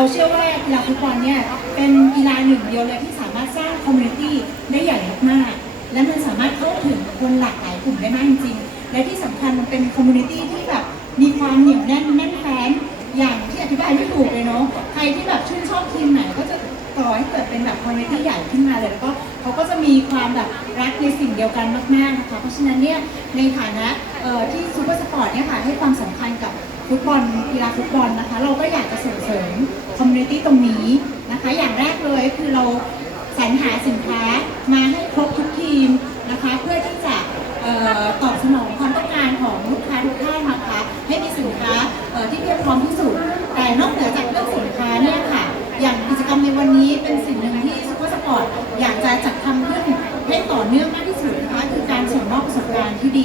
เราเชื่อว่ากีฬาฟุตบอลเนี่ยเป็นกีฬาหนึ่งเดียวเลยที่สามารถสร้างคอมมูนิตี้ได้ใหญ่มากๆและมันสามารถเข้าถึงคนหลากหลายกลุ่มได้มากจริงๆ และที่สำคัญมันเป็นคอมมูนิตี้ที่แบบมีความเหนียวแน่นแน่นแฟ้นอย่างที่อธิบายไม่ถูกเลยเนาะใครที่แบบชื่นชอบทีมไหนก็จะก่อให้เกิดเป็นแบบคอมมูนิตี้ใหญ่ขึ้นมาเลยแล้วก็เขาก็จะมีความแบบรักในสิ่งเดียวกันมากๆนะคะเพราะฉะนั้นเนี่ยในฐานะ เอ่อที่ซูเปอร์สปอร์ตเนี่ยค่ะให้ความสำคัญกับฟุตบอลกีฬาฟุตบอลนะคะ เราก็อยากจะส่งเสริมคอมมูนิตี้ตรงนี้นะคะ อย่างแรกเลยคือเราสรรหาสินค้ามาให้ครบทุกทีมนะคะ เพื่อที่จะออตอบสนองความต้องการของลูกค้าทุกท่านนะคะ ให้มีสินค้าออที่เพียงพร้อมที่สุด แต่นอกเหนือจากเรื่องสินค้าเนี่ยค่ะ อย่างกิจกรรมในวันนี้เป็นสิ่งหนึ่งที่ซูเปอร์สปอร์ตอยาก ที่ดี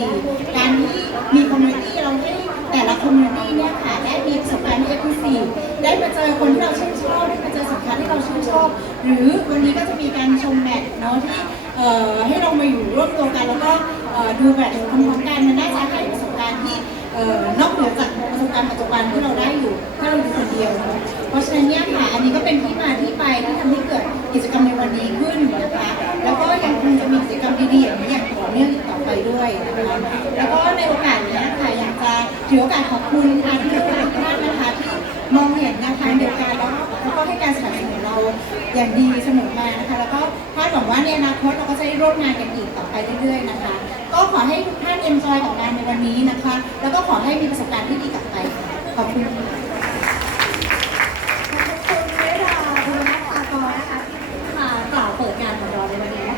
การที่มีคอมมูนิตี้เราให้แต่ละคอมมูนิตี้เนี่ยค่ะได้มีประสบการณ์ที่เอ็กซ์คลูซีฟได้มาเจอคนที่เราชื่นชอบได้มาเจอสินค้าที่เราชื่นชอบ หรือวันนี้ก็จะมีการชมแมตช์เนาะที่เอ่อให้เรามาอยู่ร่วมตัวกันแล้วก็เอ่อดูแมตช์พร้อมๆกันมันน่าจะให้ประสบการณ์ที่เอ่อนอกเหนือจากประสบการณ์ปัจจุบันที่เราได้อยู่ถ้าเราอยู่คนเดียวเนาะเพราะฉะนั้นเนี่ยค่ะอันนี้ก็เป็นที่ ด้วยนะคะแล้วก็ในโอกาสนี้ค่ะอยากจะถือโอกาสขอบคุณทางที่ทุกท่านนะคะที่มองเห็นแนวทางเดียวกันแล้วแล้วก็ให้การสนับสนุนเราอย่างดีเสมอมานะคะ แล้วก็คาดหวังว่าในอนาคตเราก็จะได้ร่วมงานกันอีกต่อไปเรื่อยๆนะคะ ก็ขอให้ทุกท่านเอ็นจอยกับงานในวันนี้นะคะ แล้วก็ขอให้มีประสบการณ์ที่ดีกลับไปขอบคุณค่ะ